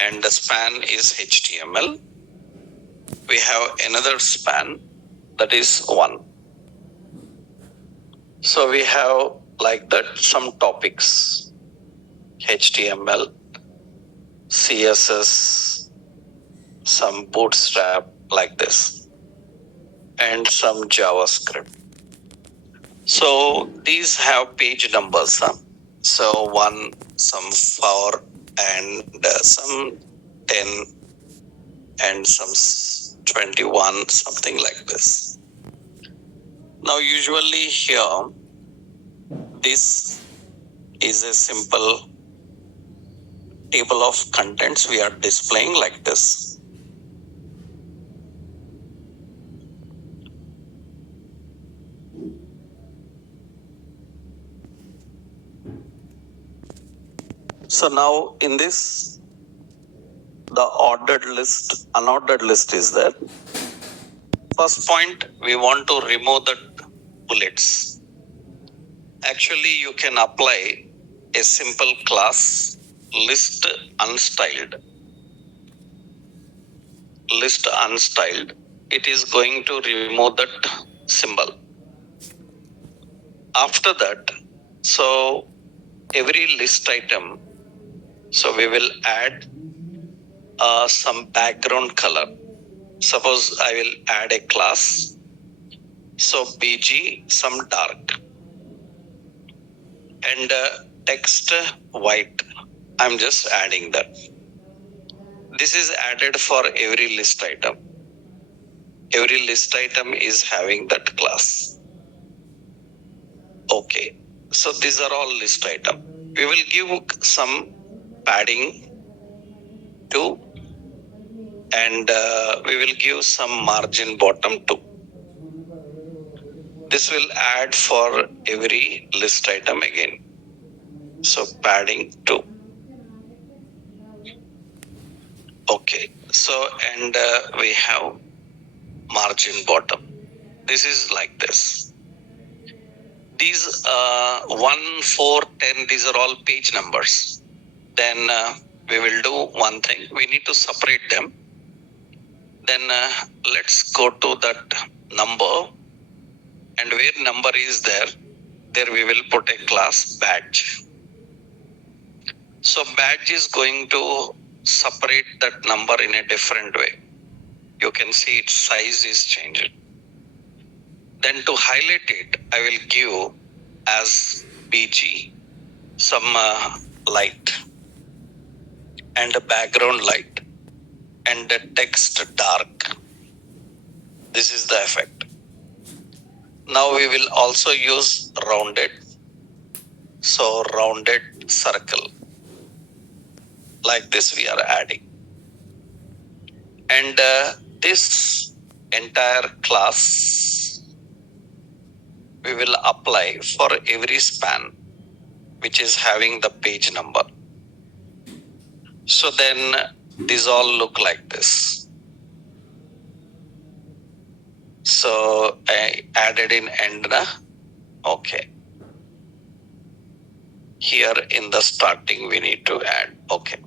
and the span is HTML. We have another span that is 1. So we have like that some topics: HTML, CSS, some bootstrap like this, and some JavaScript. So these have page numbers. So 1, some 4, and some 10, and some 21, something like this. Now usually here, this is a simple table of contents we are displaying like this. So now in this, the ordered list, unordered list is there. First point, we want to remove the bullets. Actually, you can apply a simple class list unstyled. List unstyled. It is going to remove that symbol. After that, so every list item, so we will add some background color. Suppose I will add a class. So BG, some dark, and text white. I'm just adding that. This is added for every list item. Every list item is having that class. Okay. So these are all list item. We will give some padding too, and we will give some margin bottom too. This will add for every list item again. So padding 2. Okay. So and we have margin bottom. This is like this. These 1, 4, 10, these are all page numbers. Then we will do one thing. We need to separate them. Then let's go to that number, and where number is there we will put a class badge. So badge is going to separate that number in a different way. You can see its size is changed. Then to highlight it, I will give as BG some light and a background light and the text dark. This is the effect. Now we will also use rounded. So rounded circle. Like this we are adding. And this entire class we will apply for every span which is having the page number. So then these all look like this. So I added in end. Okay. Here in the starting we need to add. Okay.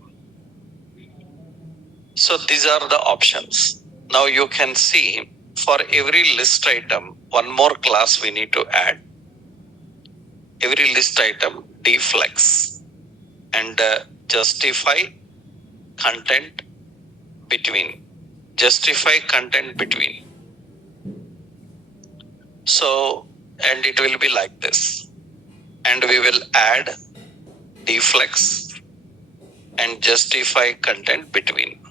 So these are the options. Now you can see for every list item, one more class we need to add. Every list item deflex and justify content between. Justify content between. So, and it will be like this. And we will add deflex and justify content between.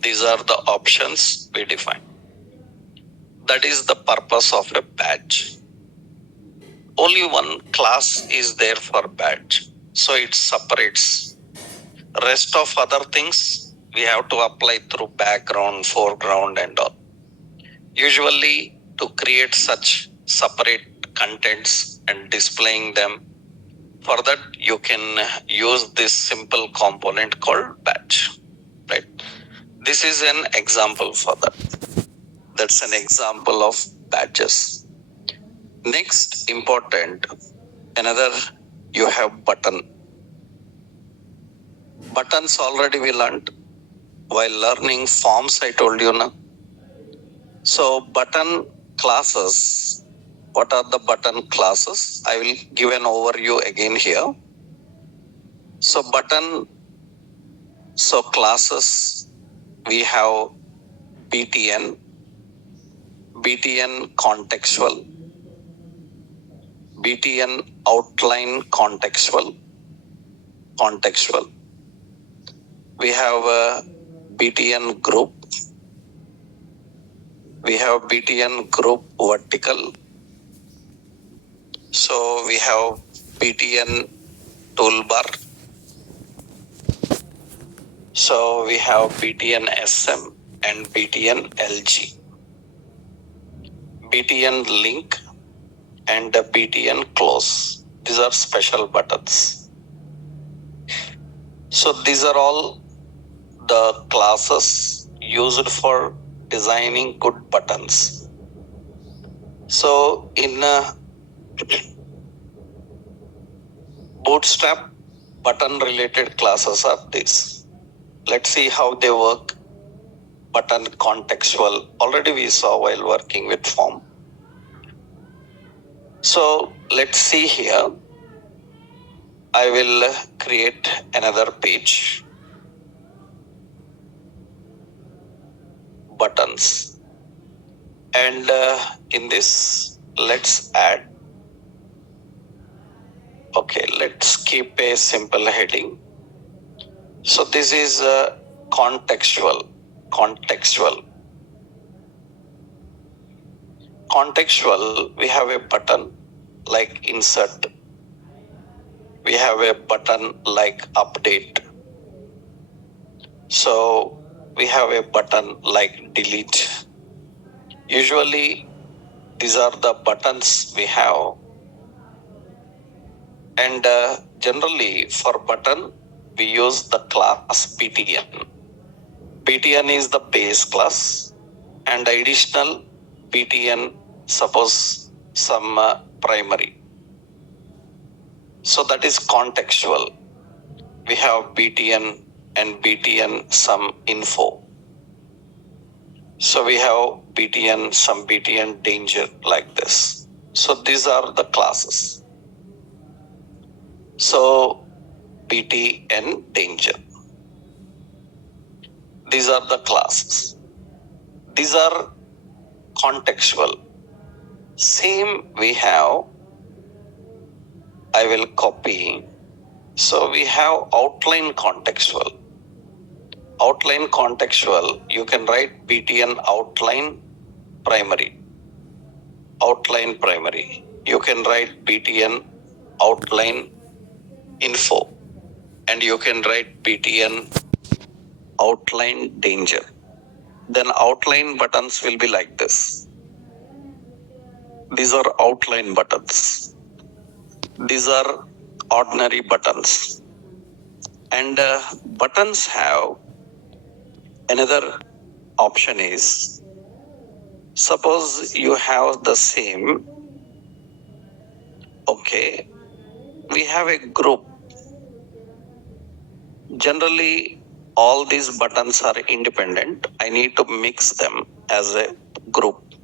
These are the options we define. That is the purpose of a badge. Only one class is there for badge. So it separates. Rest of other things we have to apply through background, foreground and all. Usually to create such separate contents and displaying them, for that you can use this simple component called badge. Right? This is an example for that. That's an example of badges. Next important, another, you have button. Buttons already we learned while learning forms, I told you now. So button classes, what are the button classes? I will give an overview again here. So classes, we have BTN, BTN contextual, BTN outline contextual. We have a BTN group. We have BTN group vertical. So we have BTN toolbar. So we have BTN SM and BTN LG. BTN link and the BTN close. These are special buttons. So these are all the classes used for designing good buttons. So in bootstrap, button related classes are these. Let's see how they work. Button contextual, already we saw while working with form. So let's see here. I will create another page. Buttons. And in this, let's add. Okay, let's keep a simple heading. So this is contextual. Contextual, we have a button like insert. We have a button like update. So we have a button like delete. Usually these are the buttons we have. And generally for button, we use the class BTN. BTN is the base class and additional BTN, suppose some primary. So that is contextual. We have BTN and BTN some info. So we have BTN, some BTN danger like this. So these are the classes. So BTN danger. These are the classes. These are contextual. Same we have. I will copy. So we have outline contextual. Outline contextual, you can write BTN outline primary. Outline primary. You can write BTN outline info. And you can write BTN outline danger. Then outline buttons will be like this. These are outline buttons. These are ordinary buttons. And buttons have another option is, suppose you have the same, okay, we have a group. Generally, all these buttons are independent. I need to mix them as a group.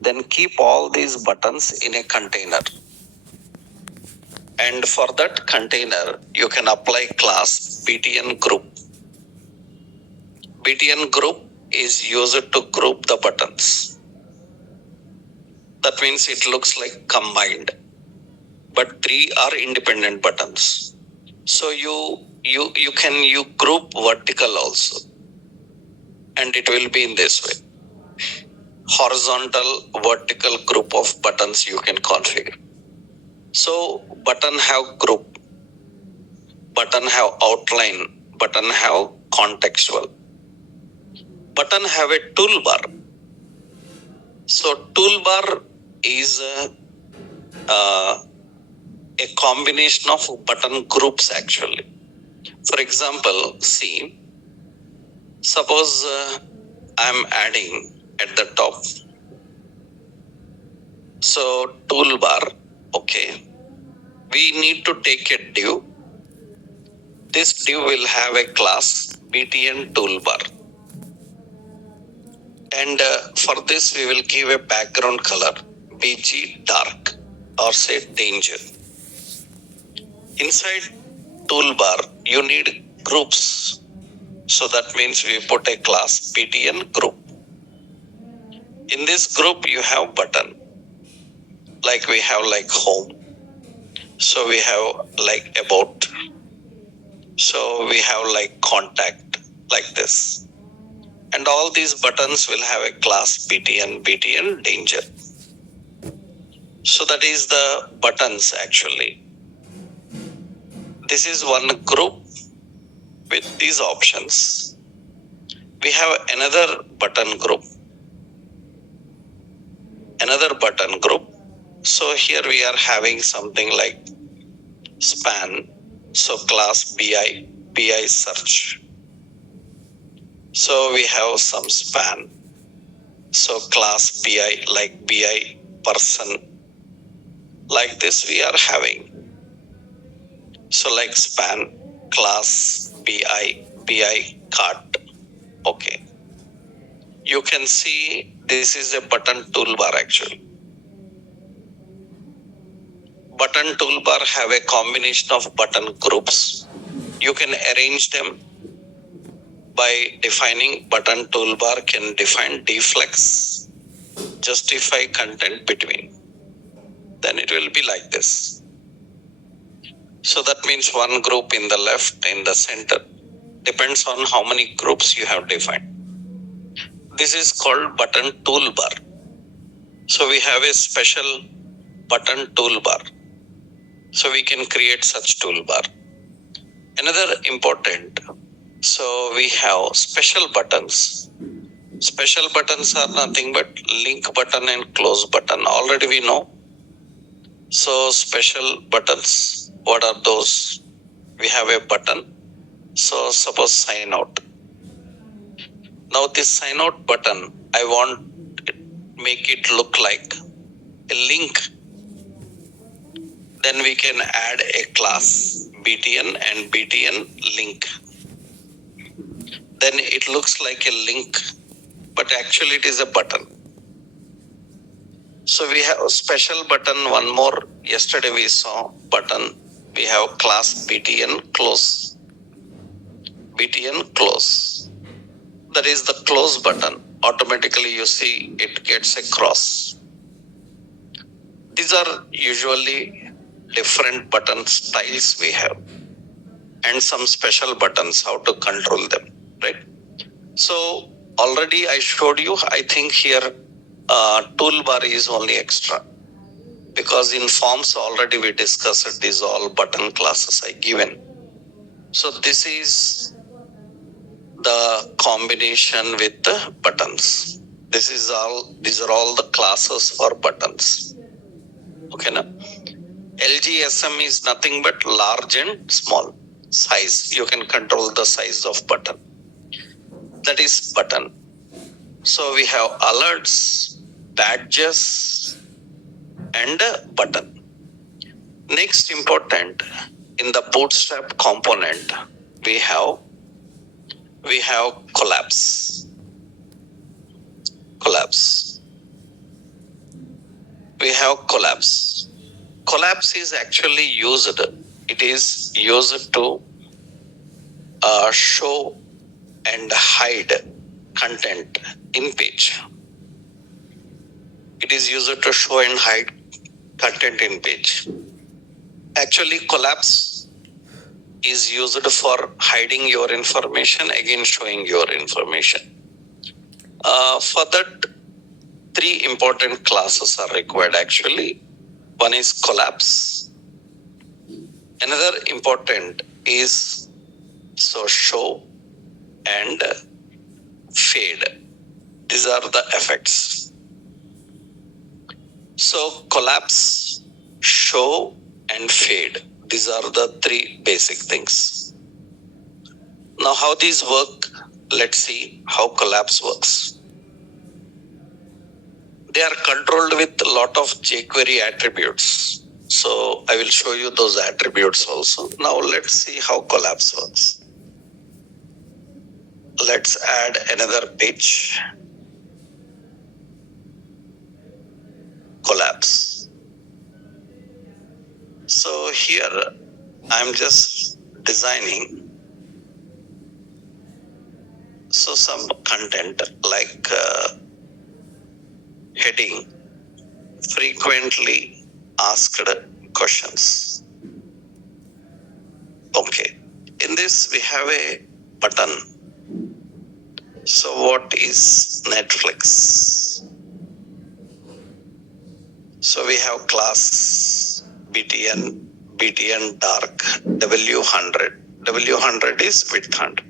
Then keep all these buttons in a container. And for that container, you can apply class BTN group. BTN group is used to group the buttons. That means it looks like combined. But three are independent buttons. So you group vertical also. And it will be in this way. Horizontal, vertical group of buttons you can configure. So button have group, button have outline, button have contextual. Button have a toolbar. So toolbar is a combination of button groups actually. For example, see, suppose I'm adding at the top. So toolbar, okay. We need to take a div. This div will have a class btn toolbar. And for this, we will give a background color bg dark or say danger. Inside toolbar, you need groups. So that means we put a class btn group. In this group, you have button. Like we have like home. So we have like about. So we have like contact like this. And all these buttons will have a class btn danger. So that is the buttons actually. This is one group with these options. We have another button group. So here we are having something like span. So class BI search. So we have some span. So class BI like BI person. Like this we are having. So like span class BI cart. Okay. You can see this is a button toolbar actually. Button toolbar have a combination of button groups. You can arrange them by defining button toolbar can define deflex, justify content between. Then it will be like this. So that means one group in the left, in the center. Depends on how many groups you have defined. This is called button toolbar. So we have a special button toolbar. So we can create such toolbar. Another important, so we have special buttons. Special buttons are nothing but link button and close button. Already we know. So special buttons, what are those? We have a button. So suppose sign out. Now this sign out button, I want to make it look like a link. Then we can add a class btn and btn link. Then it looks like a link, but actually it is a button. So we have a special button, one more. Yesterday we saw button. We have class btn close. btn close. That is the close button. Automatically you see it gets a cross. These are usually different button styles we have. And some special buttons, how to control them, right? So already I showed you, I think here toolbar is only extra. Because in forms already we discussed these all button classes I given. So this is the combination with the buttons. These are all the classes for buttons. Okay, now LGSM is nothing but large and small size. You can control the size of button. That is button. So we have alerts, badges, and button. Next important, in the bootstrap component, we have collapse. We have collapse. Collapse is actually used. It is used to show and hide content in page. It is used to show and hide content in page. Actually, collapse is used for hiding your information, again showing your information. For that, 3 important classes are required actually. One is collapse. Another important is show and fade. These are the effects. So collapse, show and fade. These are the 3 basic things. Now how these work, let's see how collapse works. They are controlled with a lot of jQuery attributes. So I will show you those attributes also. Now let's see how collapse works. Let's add another page. Collapse. So here I'm just designing some content like heading frequently asked questions. Okay. In this we have a button. So what is Netflix? So we have class BTN dark, W100. W100 is width 100.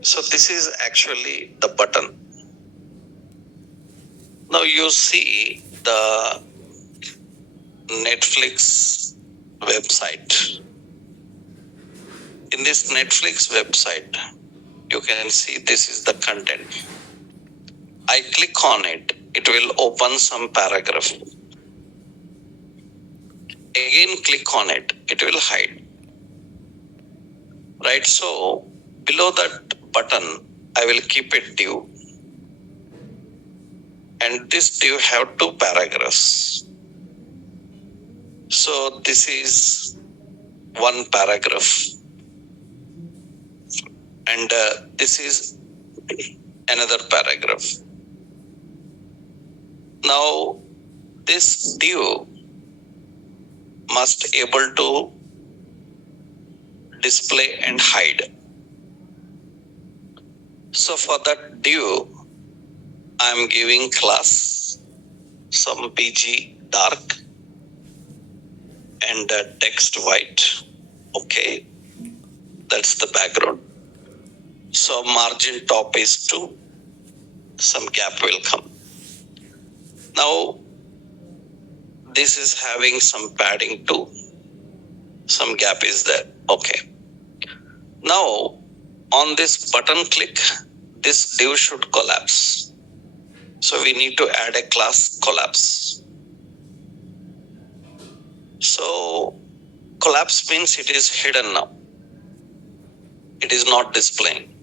So this is actually the button. Now you see the Netflix website. In this Netflix website, you can see this is the content. I click on it, it will open some paragraph. Again click on it, it will hide. Right, so below that button, I will keep a div. And this div have two paragraphs. So this is one paragraph. And this is another paragraph. Now this div must able to display and hide. So for that div, I am giving class some BG dark and text white. Okay, that's the background. So margin top is 2, some gap will come. Now this is having some padding 2, some gap is there. Okay. Now on this button click, this div should collapse. So we need to add a class collapse. So collapse means it is hidden now. It is not displaying.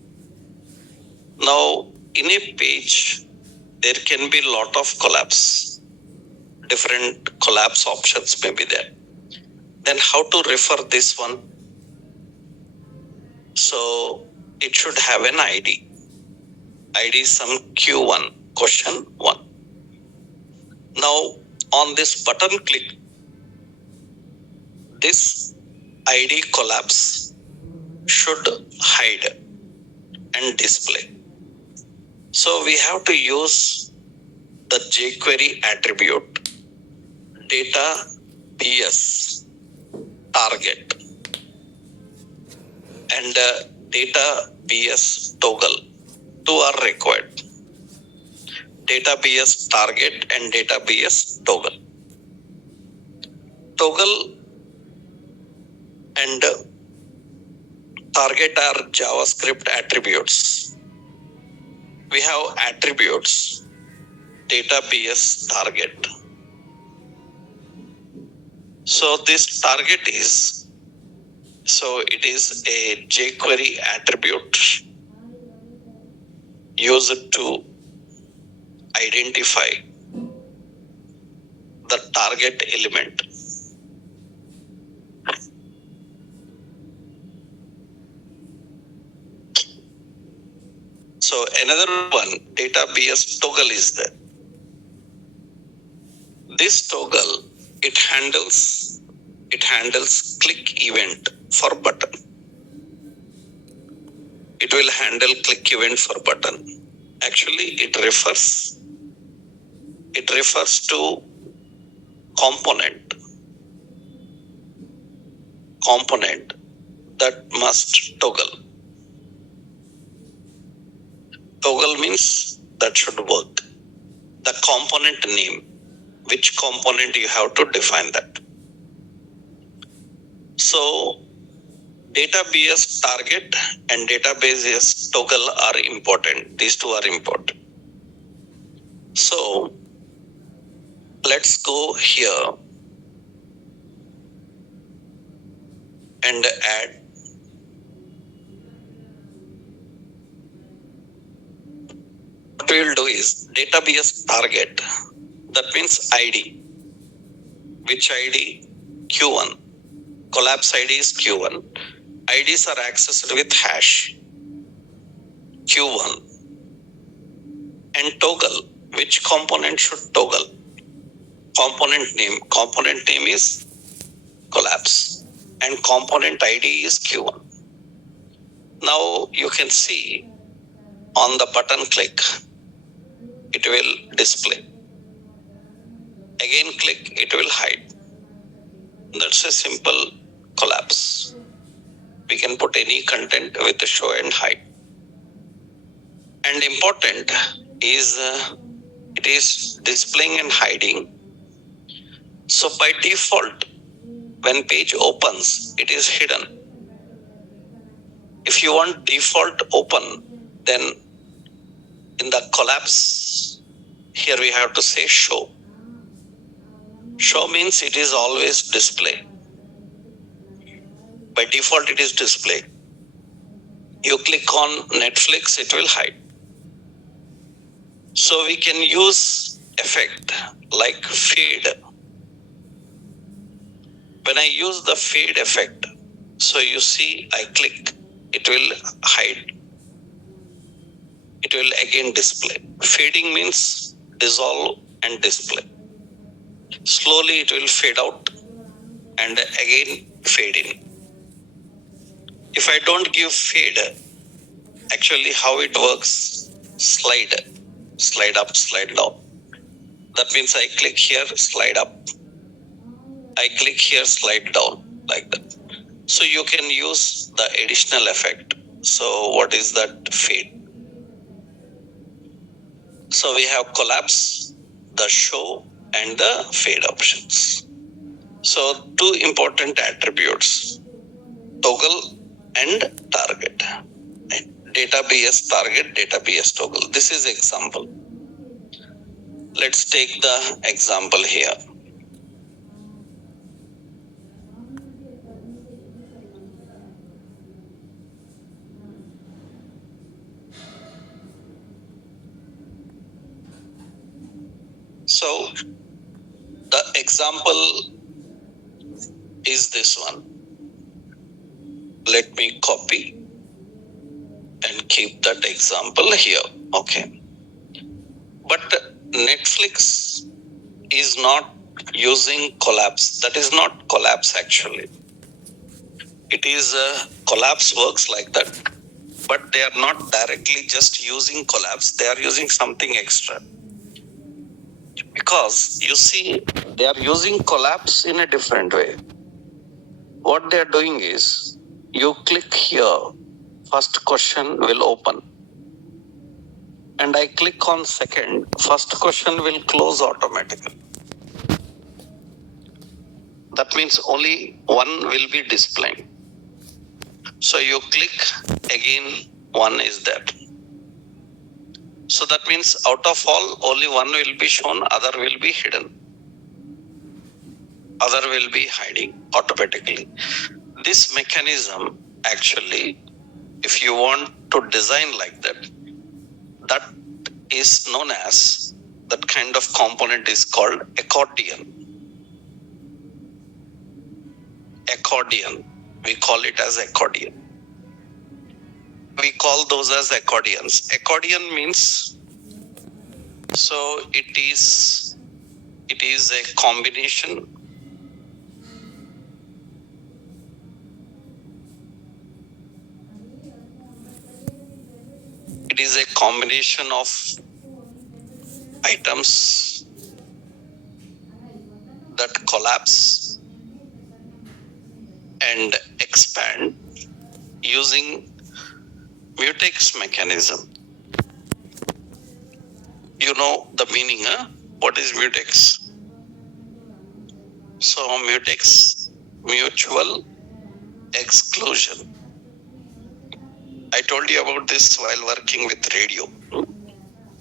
Now in a page, there can be lot of collapse. Different collapse options may be there. Then how to refer this one? So it should have an ID. ID is some Q1, question 1. Now on this button click, this ID collapse should hide and display. So we have to use the jQuery attribute data BS target and data BS toggle. 2 are required. Data BS target and data BS toggle. Toggle and target are JavaScript attributes. We have attributes, data BS target. So this target is, so it is a jQuery attribute used to identify the target element. So another one, data BS toggle is there. This toggle, it handles click event for button. It will handle click event for button. Actually, it refers to component that must toggle. Toggle means that should work. The component name, which component you have to define that. So database target and database toggle are important. These two are important. So let's go here and add. What we will do is database target. That means ID. Which ID? Q1. Collapse ID is Q1. IDs are accessed with hash Q1. And toggle. Which component should toggle? Component name. Component name is collapse. And component ID is Q1. Now you can see on the button click, it will display. Again click, it will hide. That's a simple collapse. We can put any content with the show and hide. And important is it is displaying and hiding. So by default, when page opens, it is hidden. If you want default open, then in the collapse, here we have to say show. Show means it is always display. By default, it is display. You click on Netflix, it will hide. So we can use effect like fade. When I use the fade effect, so you see I click, it will hide. It will again display. Fading means dissolve and display. Slowly it will fade out and again fade in. If I don't give fade, actually how it works, slide up, slide down. That means I click here, slide up. I click here, slide down, like that. So you can use the additional effect. So what is that? Fade. So we have collapse, the show, and the fade options. So two important attributes, toggle and target. Database target, database toggle. This is example. Let's take the example here. So the example is this one. Let me copy and keep that example here. Okay. But Netflix is not using collapse. That is not collapse actually. It is collapse works like that. But they are not directly just using collapse. They are using something extra. Because you see, they are using collapse in a different way. What they are doing is, you click here, first question will open. And I click on second, first question will close automatically. That means only one will be displayed. So you click, again one is there. So that means out of all, only one will be shown, other will be hidden. Other will be hiding automatically. This mechanism actually, if you want to design like that, that is known as, that kind of component is called accordion. Accordion. We call it as accordion. We call those as accordions. Accordion means, so it is a combination. It is a combination of items that collapse and expand using mutex mechanism. You know the meaning, huh? What is mutex? So mutex, mutual exclusion. I told you about this while working with radio.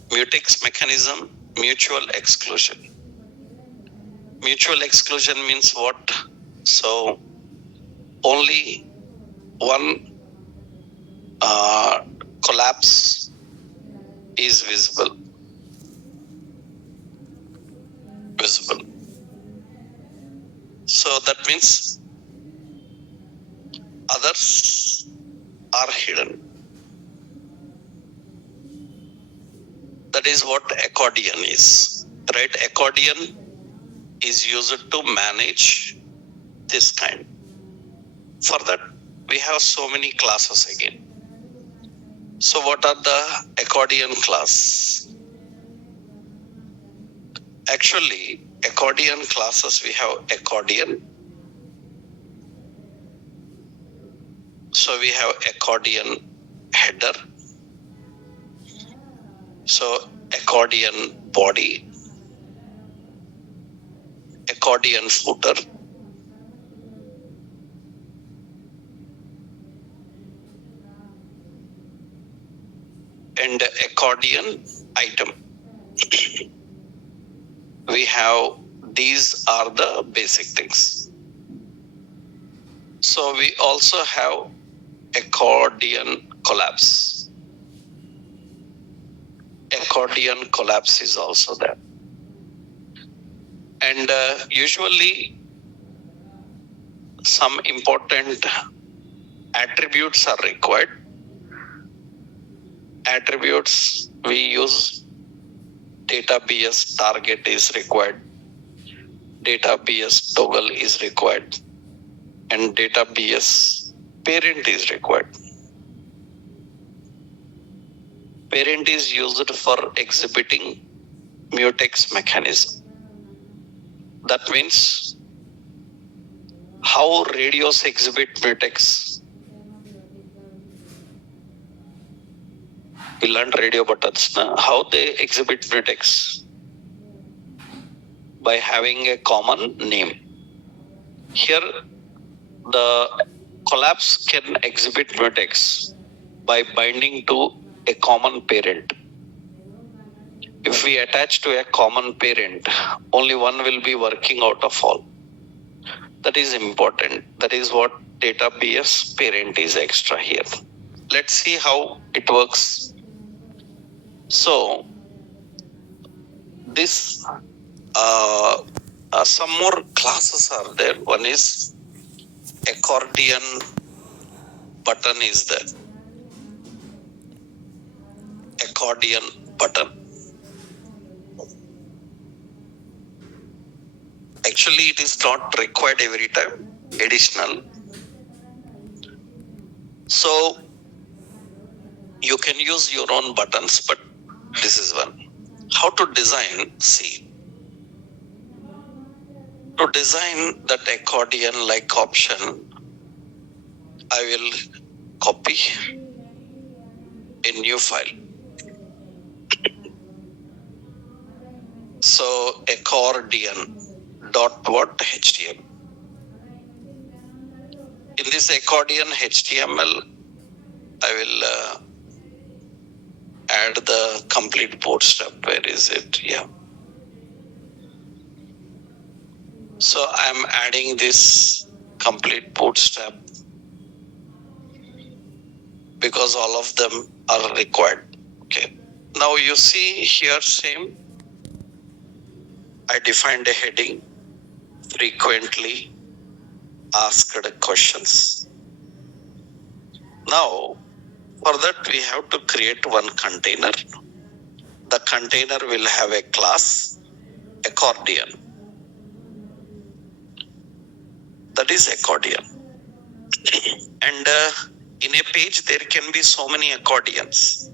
Mutex mechanism, mutual exclusion. Mutual exclusion means what? So only one collapse is visible. So that means others are hidden. That is what accordion is, right? Accordion is used to manage this kind. For that, we have so many classes again. So what are the accordion class? Actually, accordion classes, we have accordion. So we have accordion header. So accordion body, accordion footer, and accordion item. We have, these are the basic things. So we also have accordion collapse. Accordion collapse is also there. And usually some important attributes are required. Attributes, we use data BS target is required, data BS toggle is required, and data BS parent is required. Parent is used for exhibiting mutex mechanism. That means how radios exhibit mutex. We learned radio buttons. How they exhibit mutex? By having a common name. Here, the collapse can exhibit mutex by binding to a common parent. If we attach to a common parent, only one will be working out of all. That is important. That is what data BS parent is extra here. Let's see how it works. So, this some more classes are there. One is accordion button is there. Accordion button. Actually, it is not required every time. Additional. So you can use your own buttons, but this is one. How to design? See. To design that accordion like option, I will copy a new file. So accordion dot what HTML. In this accordion HTML, I will add the complete bootstrap. Where is it? Yeah. So I'm adding this complete bootstrap because all of them are required. Okay. Now you see here same. I defined a heading, frequently asked questions. Now, for that we have to create one container. The container will have a class, accordion. That is accordion. And in a page, there can be so many accordions.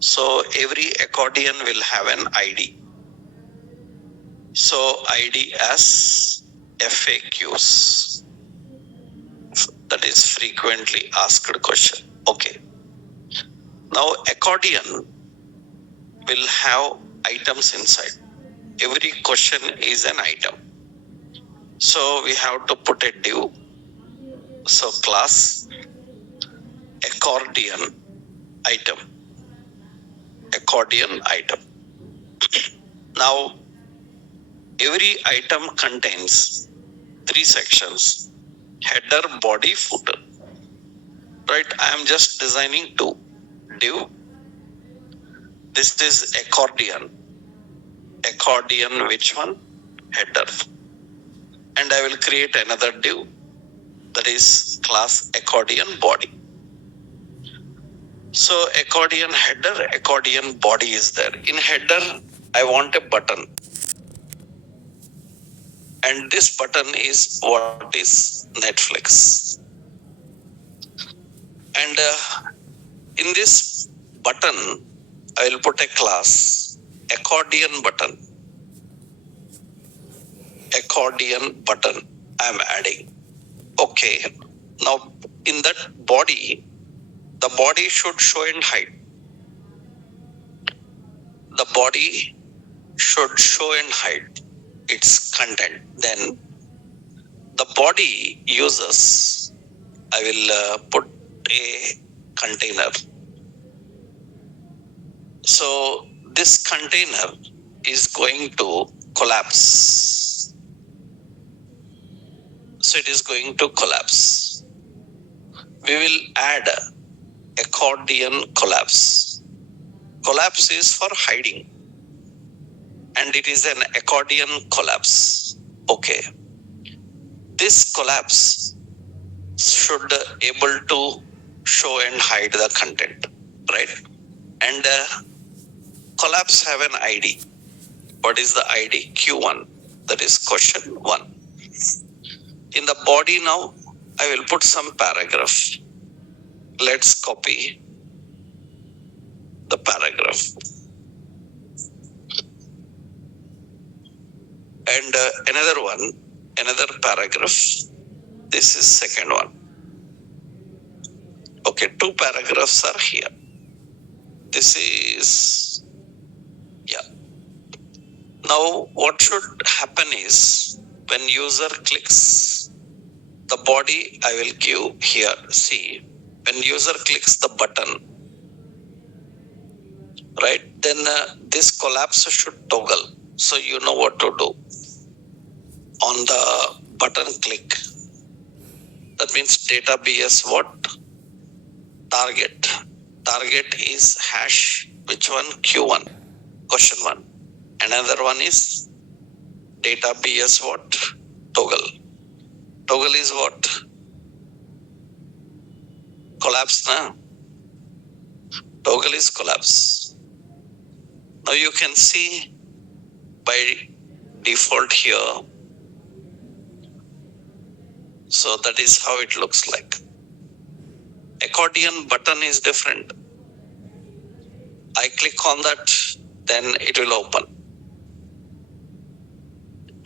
So every accordion will have an ID. So ID as FAQs. That is frequently asked question. Okay. Now accordion will have items inside. Every question is an item. So we have to put a div. So class accordion item. Accordion item. Now every item contains 3 sections. header, body, footer. Right, I am just designing two div. This is accordion. Which one? Header. And I will create another div, that is class accordion body. So accordion header, accordion body is there. In header, I want a button. And this button is what is Netflix. And in this button, I will put a class accordion button. Accordion button I am adding. Okay. Now in that body, the body should show and hide. The body should show and hide its content. Then the body uses, I will put a container. So this container is going to collapse. So it is going to collapse. We will add accordion collapse. Collapse is for hiding. And it is an accordion collapse. Okay. This collapse should able to show and hide the content, right? And collapse have an ID. What is the ID? Q1. That is question 1. In the body now, I will put some paragraph. Let's copy the paragraph. And another paragraph. This is second one. Okay, 2 paragraphs are here. This is, yeah. Now what should happen is, when user clicks the body, I will give here, see, when user clicks the button, right, then this collapse should toggle. So you know what to do. On the button click, that means data BS what? Target. Target is hash, which one? Q1, question 1. Another one is data BS what? Toggle. Toggle is what? Collapse, na? Toggle is collapse. Now you can see by default here. So that is how it looks like. Accordion button is different. I click on that, then it will open.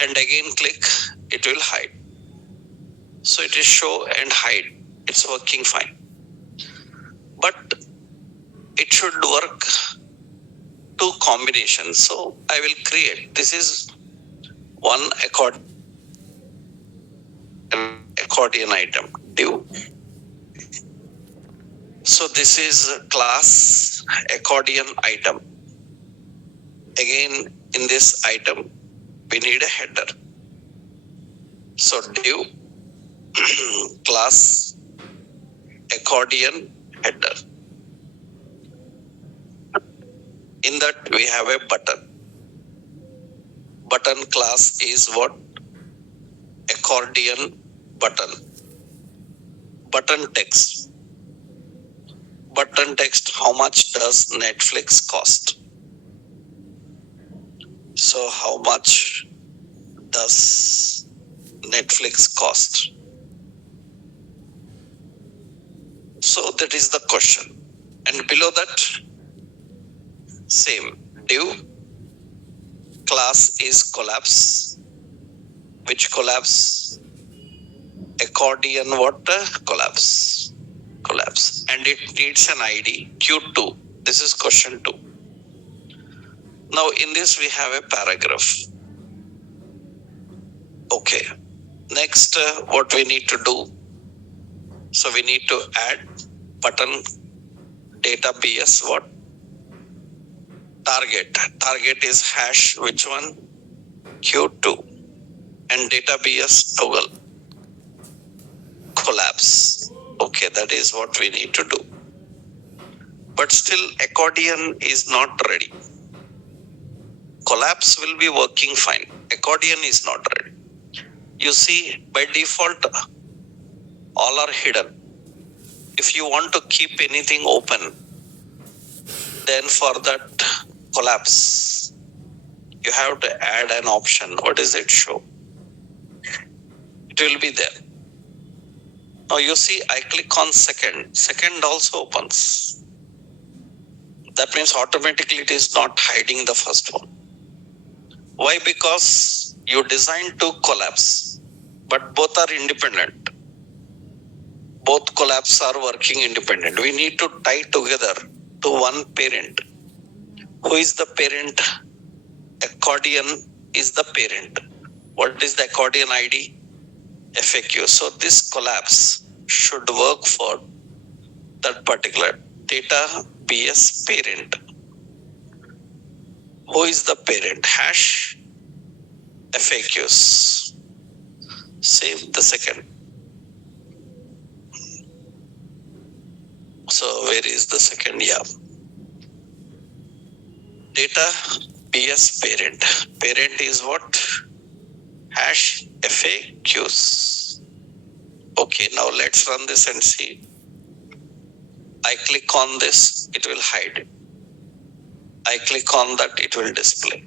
And again click, it will hide. So it is show and hide. It's working fine. But it should work 2 combinations. So I will create. This is one accordion item, div. So this is class accordion item. Again, in this item, we need a header. So div class accordion header. In that we have a button. Button class is what? Accordion button. Button text. Button text, how much does Netflix cost? So how much does Netflix cost? So that is the question. And below that, same div class is collapse. Which collapse? Accordion what? Collapse. Collapse. And it needs an ID Q2. This is question 2. Now in this we have a paragraph. Okay. Next, what we need to do? So we need to add button data BS what? Target. Target is hash, which one? Q2. And data BS toggle. collapse. Okay, that is what we need to do. But still accordion is not ready. Collapse will be working fine. Accordion is not ready. You see, by default, all are hidden. If you want to keep anything open, then for that collapse, you have to add an option. What does it show? It will be there. Now you see, I click on second. Second also opens. That means automatically it is not hiding the first one. Why? Because you designed to collapse, but both are independent. Both collapse are working independent. We need to tie together to one parent. Who is the parent? Accordion is the parent. What is the accordion ID? FAQ. So this collapse should work for that particular data BS parent. Who is the parent? Hash FAQs. Save the second. So where is the second? Yeah. Data BS parent. Parent is what? Hash FAQs. Okay, now let's run this and see. I click on this, it will hide. I click on that, it will display.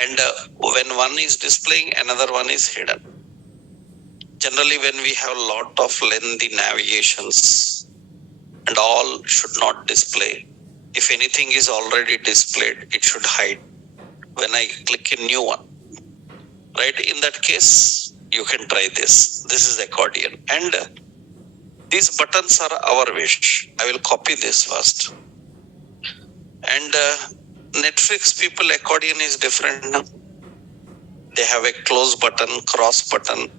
And when one is displaying, another one is hidden. Generally, when we have a lot of lengthy navigations and all should not display. If anything is already displayed, it should hide when I click a new one. Right? In that case, you can try this. This is accordion. And these buttons are our wish. I will copy this first. And Netflix people, accordion is different. They have a close button, cross button.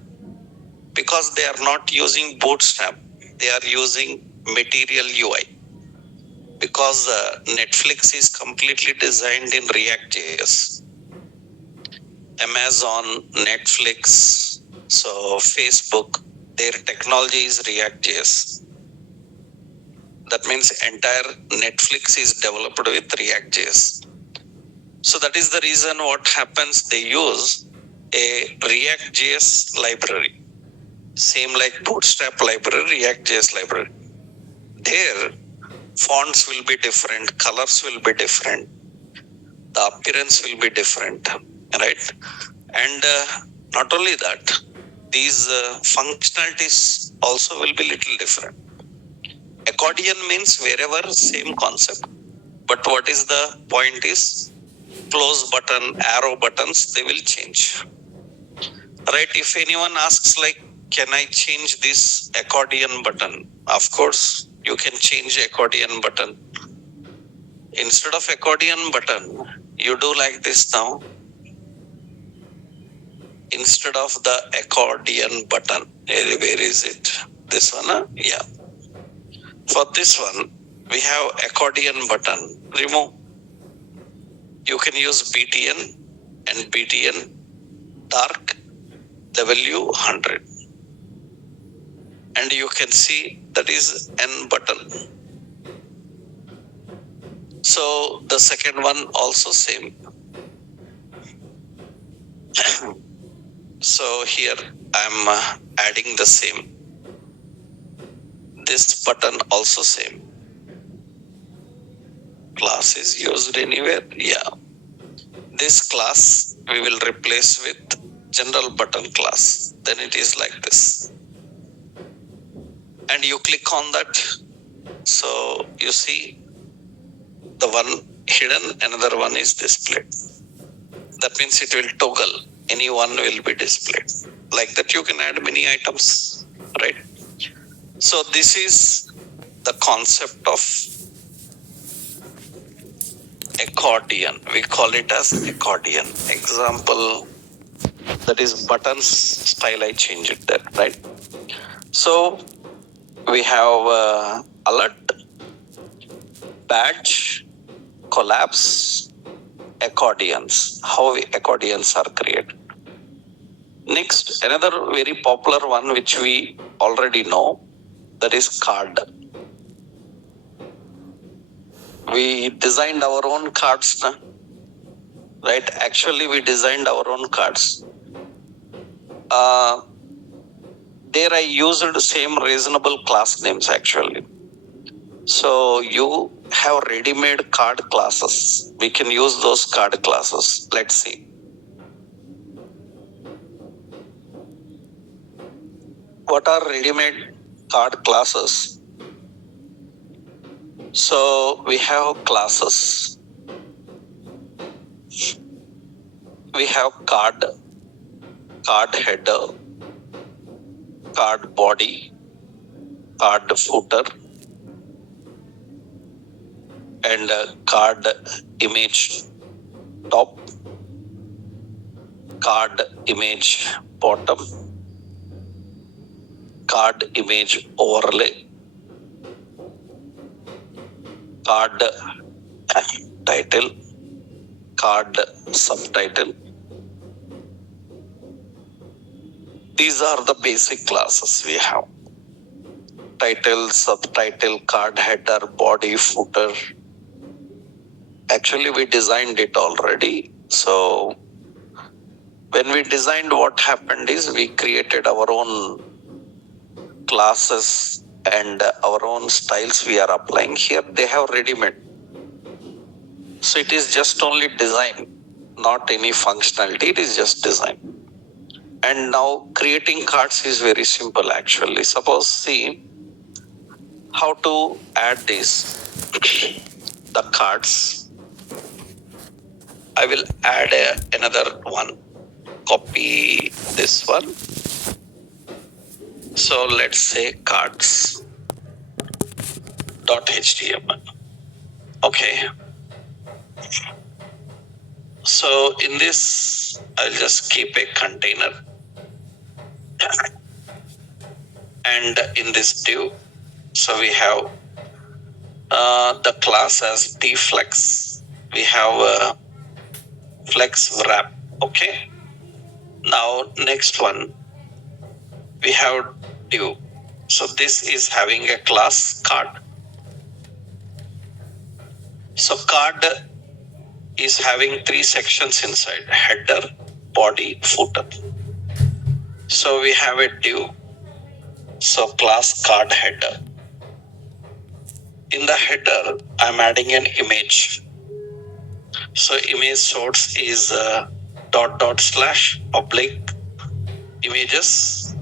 Because they are not using bootstrap, they are using material UI. Because Netflix is completely designed in React.js. Amazon, Netflix, so Facebook, their technology is React.js. That means entire Netflix is developed with React.js. So that is the reason what happens, they use a React.js library. Same like Bootstrap library, React.js library. There, fonts will be different, colors will be different, the appearance will be different, right? And not only that, these functionalities also will be little different. Accordion means wherever same concept, but what is the point is close button, arrow buttons, they will change. Right? If anyone asks like, can I change this accordion button? Of course, you can change accordion button. Instead of accordion button, you do like this now. Instead of the accordion button, where is it? This one, huh? Yeah. For this one, we have accordion button. Remove. You can use BTN and BTN dark W100. And you can see that is N button. So the second one also same. So here I'm adding the same. This button also same. Class is used anywhere. Yeah. This class we will replace with general button class. Then it is like this. And you click on that. So you see the one hidden, another one is displayed. That means it will toggle. Any one will be displayed. Like that you can add many items, right? So this is the concept of accordion. We call it as accordion. Example, that is buttons style, I change it there, right? So we have alert, badge, collapse, accordions. How accordions are created. Next, another very popular one which we already know, that is card. We designed our own cards, right? Actually, we designed our own cards. There I used the same reasonable class names actually. So you have ready-made card classes. We can use those card classes. Let's see. What are ready-made card classes? So we have classes. We have card header, card body, card footer, and card image top, card image bottom, card image overlay, card title, card subtitle. These are the basic classes we have. Title, subtitle, card header, body, footer. Actually, we designed it already. So when we designed, what happened is we created our own classes and our own styles we are applying. Here they have ready-made. So it is just only design, not any functionality. It is just design. And now creating cards is very simple actually. Suppose see how to add this, the cards. I will add another one. Copy this one. So let's say cards.html. Okay. So in this, I'll just keep a container. And in this div, so we have the class as dflex. We have flex wrap. Okay. Now next one, we have div. So this is having a class card. So card is having 3 sections inside: header, body, footer. So we have a div. So class card header. In the header, I'm adding an image. So image source is // images,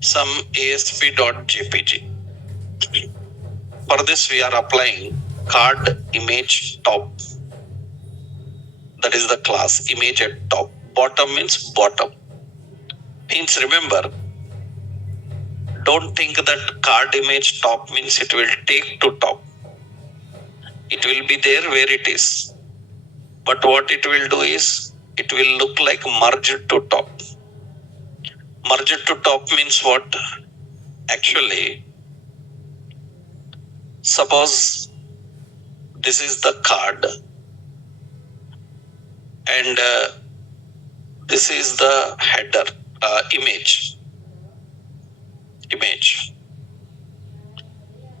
some ASP.jpg. For this, we are applying card image top. That is the class image at top. Bottom means bottom. Means remember, don't think that card image top means it will take to top. It will be there where it is. But what it will do is, it will look like merged to top. Merged to top means what? Actually, suppose this is the card and this is the header, image.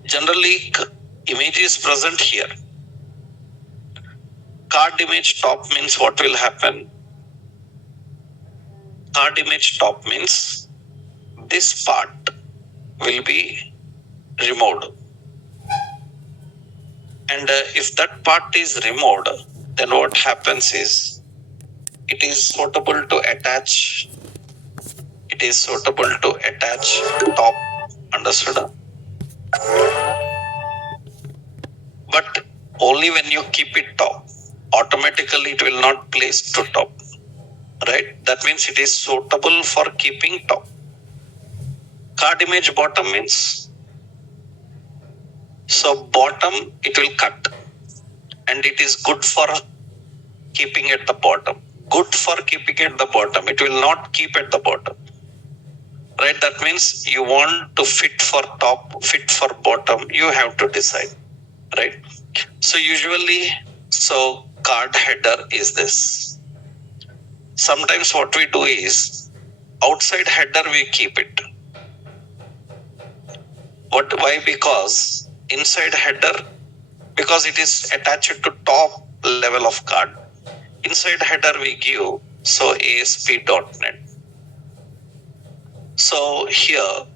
Generally, image is present here. Card image top means what will happen? Card image top means this part will be removed. And if that part is removed, then what happens is it is suitable to attach. It is suitable to attach top. Understood? But only when you keep it top. Automatically it will not place to top. Right? That means it is suitable for keeping top. Card image bottom means, so bottom it will cut and it is good for keeping at the bottom. Good for keeping at the bottom. It will not keep at the bottom. Right? That means you want to fit for top, fit for bottom. You have to decide. Right? So usually, card header is this. Sometimes what we do is, outside header we keep it. Why? Because inside header, because it is attached to top level of card. Inside header we give so ASP.NET. So here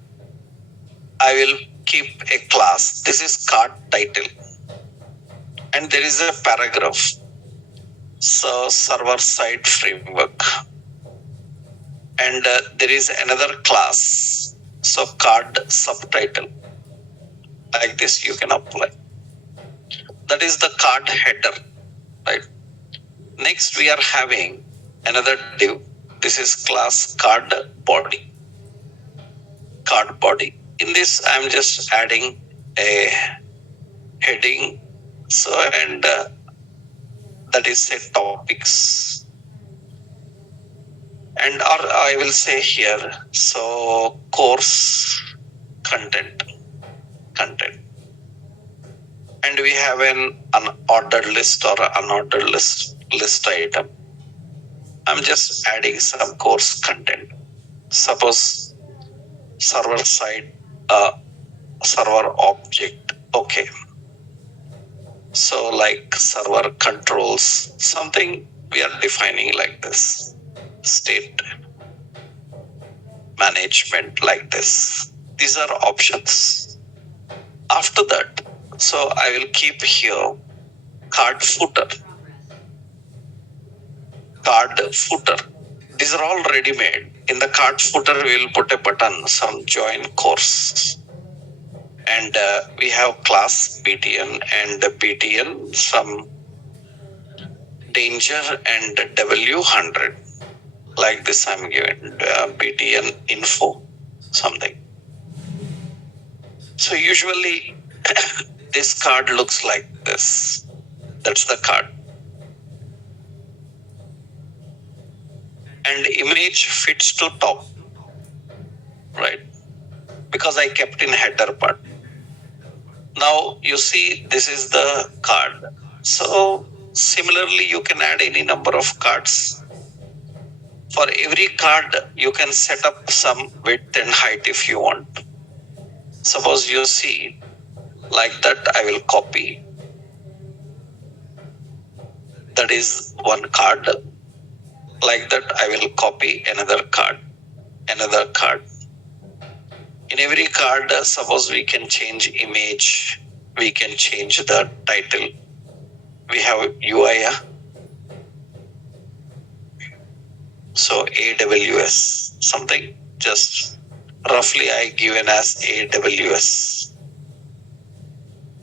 I will keep a class. This is card title, and there is a paragraph. So server side framework, and there is another class. So card subtitle. Like this you can apply. That is the card header, right? Next we are having another div. This is class card body. Card body. In this I am just adding a heading. So and that is say topics. And or I will say here, so course content. And we have an unordered list or unordered list item. I'm just adding some course content. Suppose server side server object. Okay. So like server controls, something we are defining like this. State management like this. These are options. After that, so I will keep here card footer. These are all ready made. In the card footer, we will put a button, some join course. And we have class BTN and BTN, some danger and W100. Like this, I'm giving BTN info, something. So usually this card looks like this. That's the card. And image fits to top, right? Because I kept in header part. Now you see this is the card. So similarly, you can add any number of cards. For every card, you can set up some width and height if you want. Suppose you see like that, I will copy. That is one card. Like that, I will copy another card. In every card, suppose we can change image, we can change the title. We have UI. So AWS, something just roughly I given as AWS.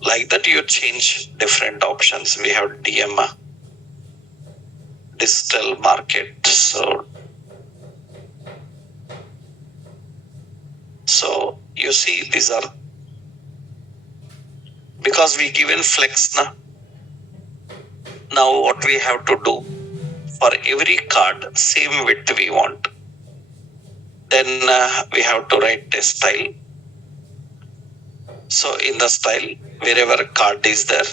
Like that you change different options. We have DM, digital market. So you see these are, because we given flex now what we have to do, for every card same width we want. Then we have to write a style. So in the style, wherever card is there,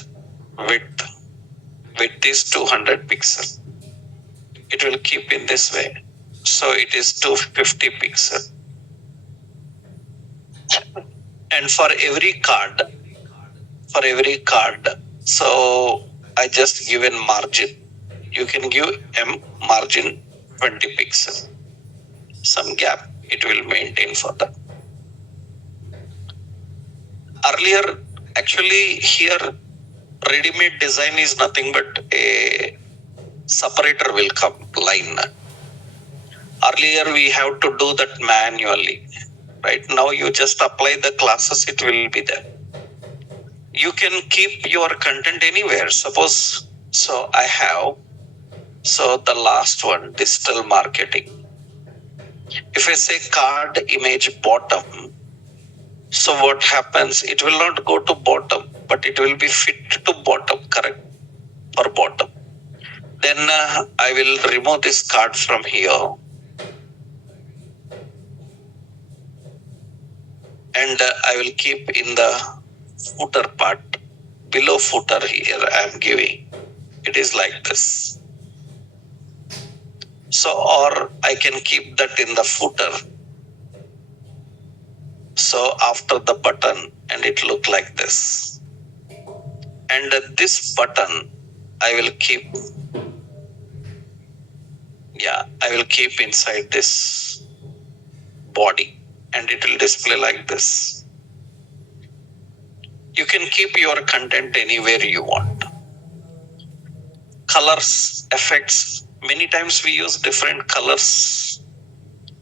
width is 200 pixel. It will keep in this way. So it is 250 pixel. And for every card, so I just given margin. You can give M margin 20 pixel. Some gap it will maintain for that. Earlier, actually here, ready-made design is nothing but a separator will come line. Earlier we have to do that manually. Right now you just apply the classes, it will be there. You can keep your content anywhere. Suppose, so I have, so the last one, digital marketing. If I say card image bottom, so what happens? It will not go to bottom, but it will be fit to bottom, correct? For bottom. Then I will remove this card from here. And I will keep in the footer part. Below footer here I am giving. It is like this. So, or I can keep that in the footer. So after the button, and it look like this. And this button, I will keep, I will keep inside this body, and it will display like this. You can keep your content anywhere you want. Colors, effects, many times we use different colors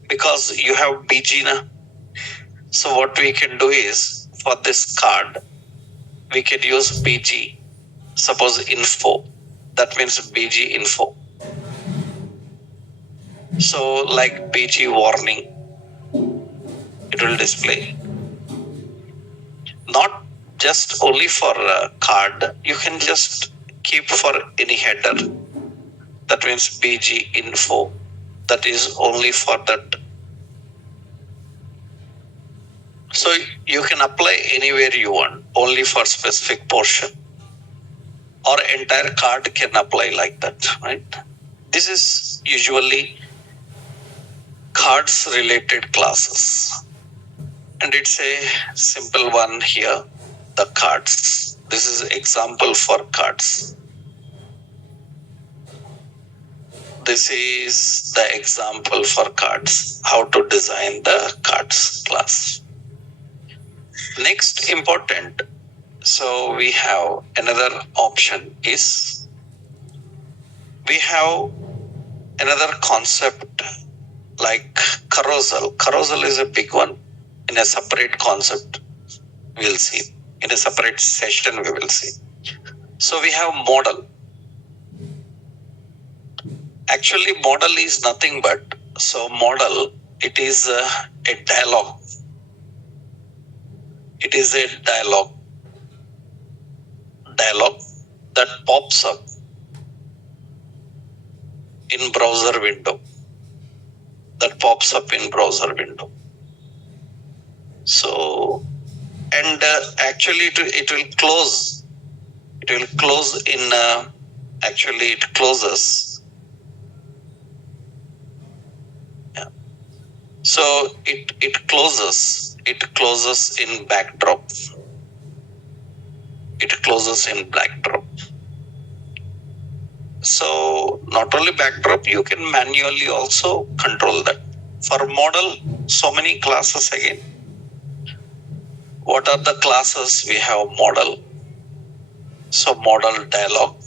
because you have BG na. So what we can do is, for this card, we can use BG, suppose info, that means BG info. So like BG warning, it will display. Not just only for a card, you can just keep for any header. That means BG info, that is only for that. So you can apply anywhere you want, only for specific portion, or entire card can apply like that, right? This is usually cards related classes, and it's a simple one here, the cards. This is example for cards. This is the example for cards, how to design the cards class. Next important, so we have another option is, we have another concept like carousel. Carousel is a big one. In a separate concept, we'll see. In a separate session, we will see. So we have model. Actually, model is nothing but, so model, it is a dialogue. It is a dialogue that pops up in browser window. So, and actually it will close. It will close in, actually it closes. Yeah. So it closes in backdrop. So not only backdrop, you can manually also control that. For model, so many classes again. What are the classes? We have model. So model dialog,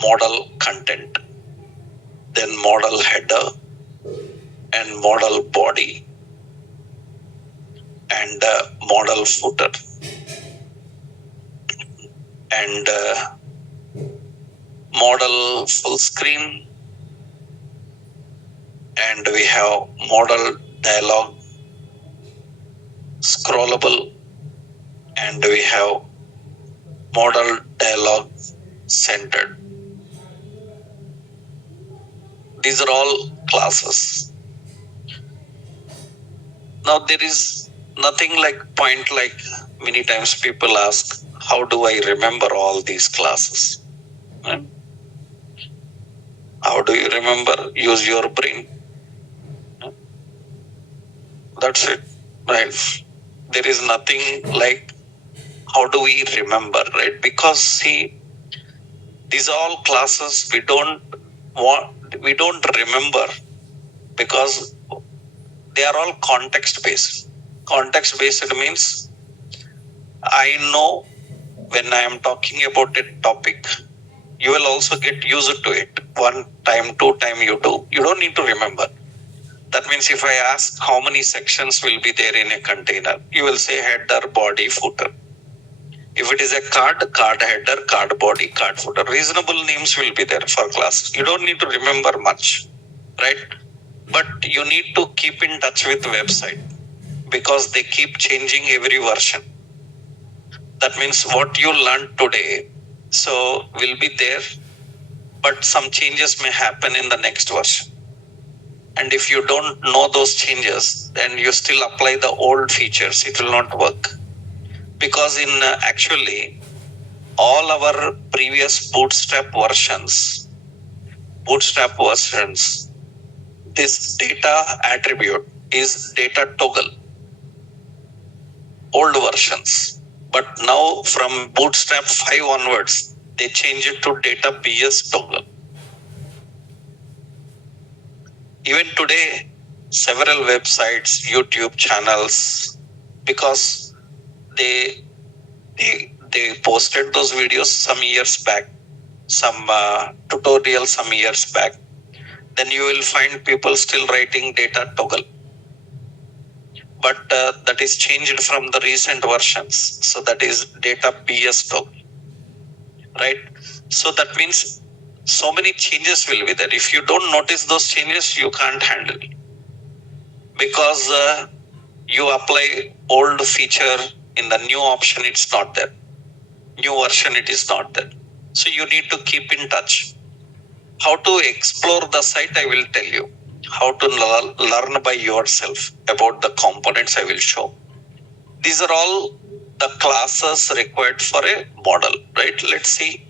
model content, then model header, and model body, and model footer, and model full screen, and we have model dialog, scrollable, and we have model dialog centered. These are all classes. Now there is nothing like point, like many times people ask, how do I remember all these classes? Right? How do you remember? Use your brain. That's it, right? There is nothing like how do we remember, right? Because see, these are all classes we don't remember, because they are all context based. Context based means I know when I am talking about a topic, you will also get used to it. One time, two time you do. You don't need to remember. That means if I ask how many sections will be there in a container, you will say header, body, footer. If it is a card header, card body, card footer. Reasonable names will be there for classes. You don't need to remember much, right? But you need to keep in touch with the website, because they keep changing every version. That means what you learned today, so will be there, but some changes may happen in the next version. And if you don't know those changes, then you still apply the old features, it will not work. Because in actually all our previous bootstrap versions, bootstrap versions, this data attribute is data toggle, old versions. But now from bootstrap 5 onwards, they change it to data BS toggle. Even today, several websites, YouTube channels, because they they posted those videos some years back, some tutorial some years back, then you will find people still writing data toggle. But that is changed from the recent versions. So that is data BS toggle, right? So that means so many changes will be there. If you don't notice those changes, you can't handle it. Because you apply old feature in the new option, it's not there. New version, it is not there. So you need to keep in touch. How to explore the site, I will tell you. How to learn by yourself about the components, I will show. These are all the classes required for a model, right? Let's see.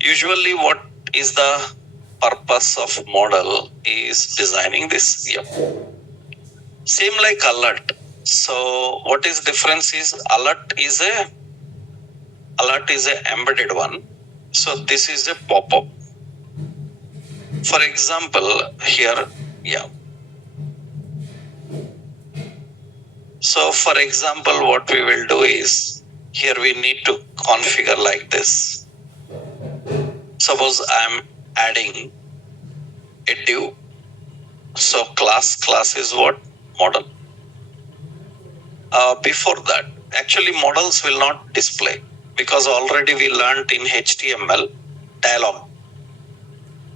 Usually what is the purpose of model is designing this. Yep. Same like alert. So what is difference is alert is a embedded one. So this is a pop-up. For example, here, yeah. So for example, what we will do is here we need to configure like this. Suppose I'm adding a div. So class is what? Model. Before that, actually models will not display because already we learned in HTML dialog.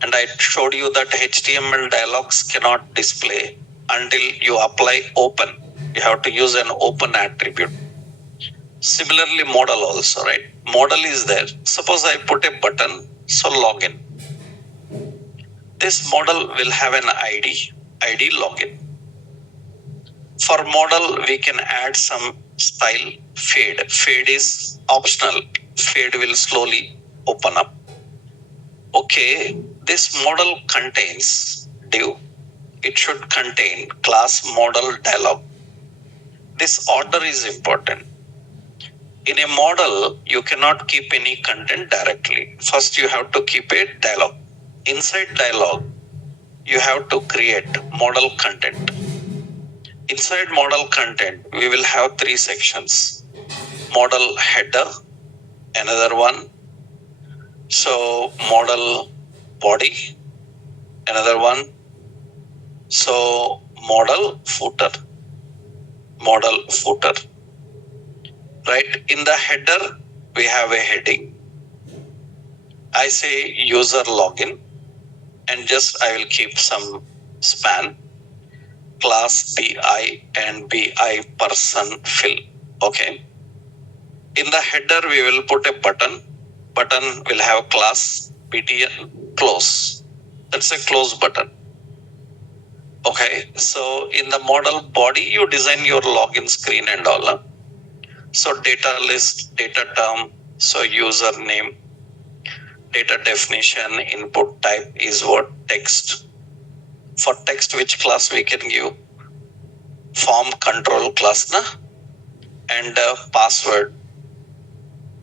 And I showed you that HTML dialogs cannot display until you apply open. You have to use an open attribute. Similarly, model also, right? Model is there. Suppose I put a button, so login. This model will have an ID login. For model, we can add some style fade. Fade is optional. Fade will slowly open up. Okay, this model contains div. It should contain class model dialog. This order is important. In a model, you cannot keep any content directly. First, you have to keep a dialog. Inside dialog, you have to create model content. Inside model content, we will have 3 sections. Model header, another one. So model body, another one. So model footer. Right? In the header, we have a heading. I say user login and just I will keep some span. Class BI and BI person fill. Okay. In the header, we will put a button. Button will have class BTN close. That's a close button. Okay. So in the model body, you design your login screen and all. So data list, data term, so username, data definition, input type is what? Text. For text, which class we can give? Form control class, na? And password.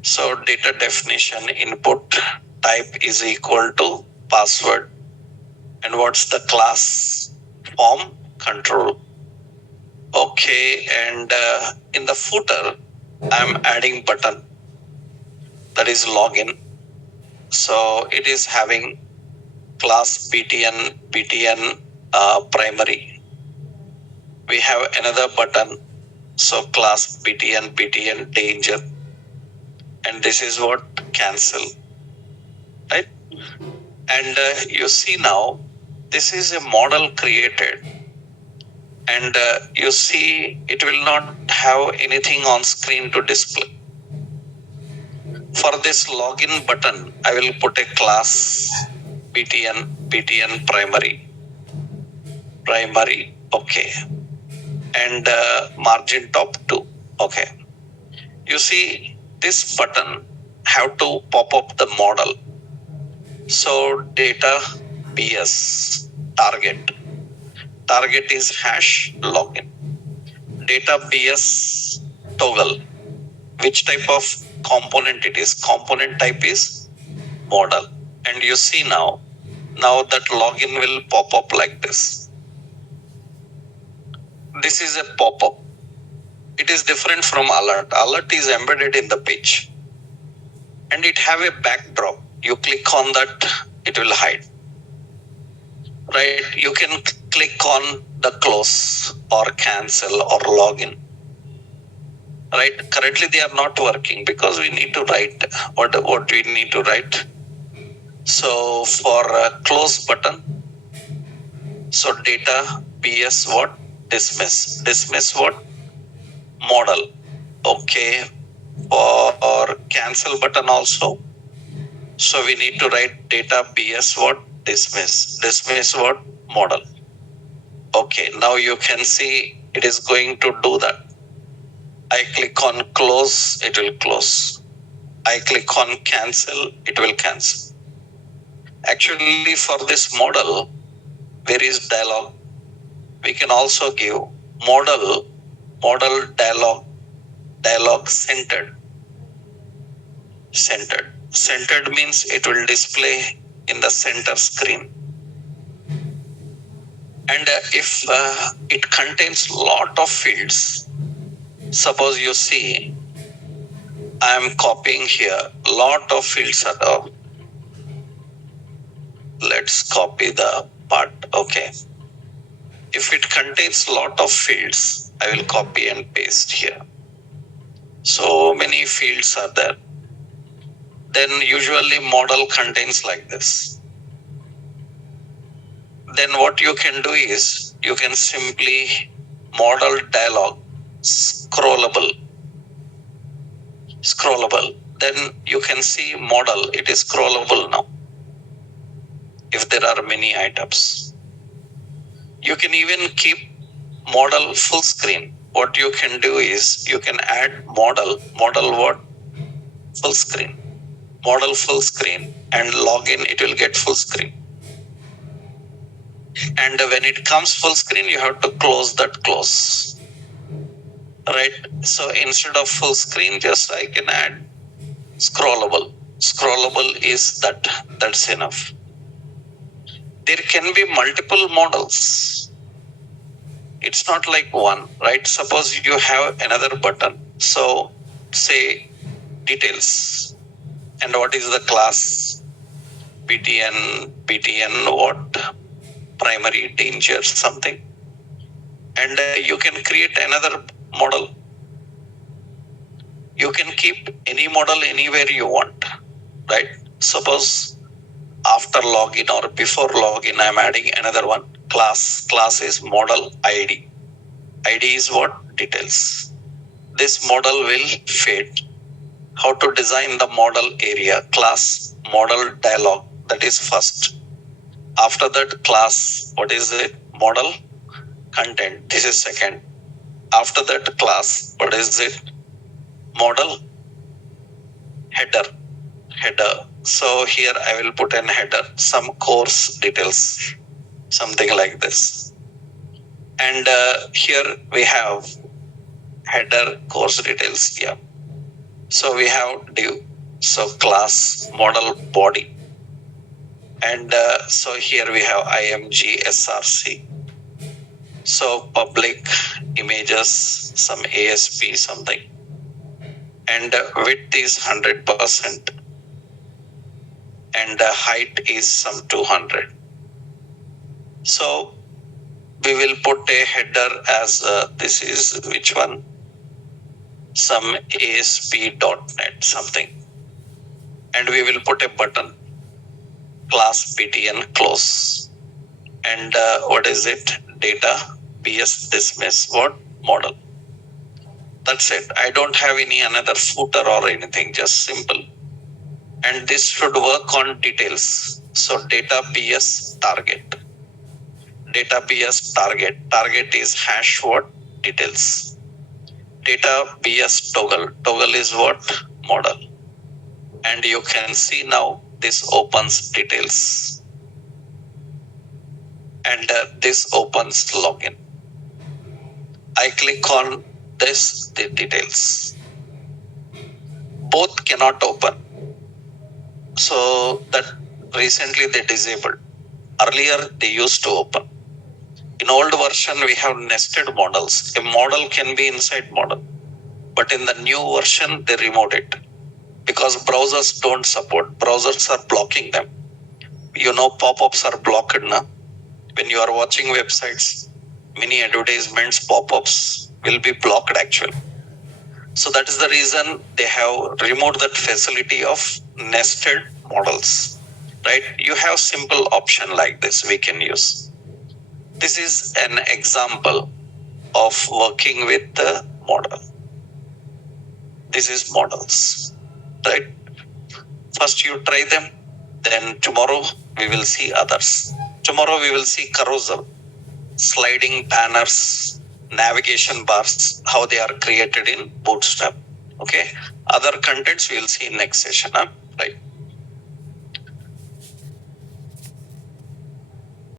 So data definition input type is equal to password. And what's the class? Form control. Okay, and in the footer, I'm adding button. That is login. So it is having class BTN primary. We have another button. So class BTN danger. And this is what? Cancel. Right? And you see now, this is a model created. And you see, it will not have anything on screen to display. For this login button, I will put a class BTN primary. Okay. And margin top 2. Okay. You see, this button have to pop up the model. So data BS target. Target is hash login. Data BS toggle. Which type of component it is? Component type is model. And you see now that login will pop up like this. This is a pop-up. It is different from alert. Alert is embedded in the page. And it have a backdrop. You click on that, it will hide. Right? You can click on the close or cancel or login. Right? Currently they are not working because we need to write what we need to write. So for close button, so data BS what? Dismiss. Dismiss what? Model. Okay. For cancel button also. So we need to write data BS what? Dismiss. Dismiss what? Model. Okay. Now you can see it is going to do that. I click on close, it will close. I click on cancel, it will cancel. Actually, for this model, where is dialog? We can also give model dialog centered. Centered means it will display in the center screen. And if it contains lot of fields, suppose you see, I am copying here, lot of fields are there. Let's copy the part, okay. If it contains lot of fields, I will copy and paste here. So many fields are there. Then usually model contains like this. Then what you can do is, you can simply model dialog scrollable. Then you can see model, it is scrollable now. If there are many items. You can even keep model full screen. What you can do is, you can add model what? Full screen. Model full screen and login, it will get full screen. And when it comes full screen, you have to close that close. Right? So instead of full screen, just I can add scrollable. Scrollable is that's enough. There can be multiple models. It's not like one, right? Suppose you have another button. So say details. And what is the class? BTN what? Primary danger something. And you can create another model. You can keep any model anywhere you want, right? Suppose after login or before login, I'm adding another one. Class. Class is model ID. ID is what? Details. This model will fade. How to design the model area? Class, model dialog. That is first. After that, class, what is it? Model content. This is second. After that, class, what is it? Model header. So here I will put an header, some course details, something like this. And here we have header course details. Yeah. So we have div. So class, model body. And so here we have IMG SRC. So public images, some ASP something. And width is 100%. And height is some 200. So we will put a header as this is which one? Some ASP.NET something. And we will put a button. Class BTN close. And what is it? Data BS dismiss what? Model. That's it. I don't have any another footer or anything, just simple. And this should work on details. So data BS target. Data BS target. Target is hash what? Details. Data BS toggle. Toggle is what? Model. And you can see now this opens details. and this opens login. I click on this, the details. Both cannot open. So that recently they disabled. Earlier they used to open. In old version, we have nested models. A model can be inside model. But in the new version, they removed it because browsers don't support. Browsers are blocking them. Pop-ups are blocked now. When you are watching websites, many advertisements, pop-ups will be blocked actually. So that is the reason they have removed that facility of nested models, right? You have simple option like this we can use. This is an example of working with the model. This is models, right? First you try them, then tomorrow we will see others. Tomorrow we will see carousel, sliding banners, navigation bars, how they are created in Bootstrap. Okay. Other contents we will see in next session. Right.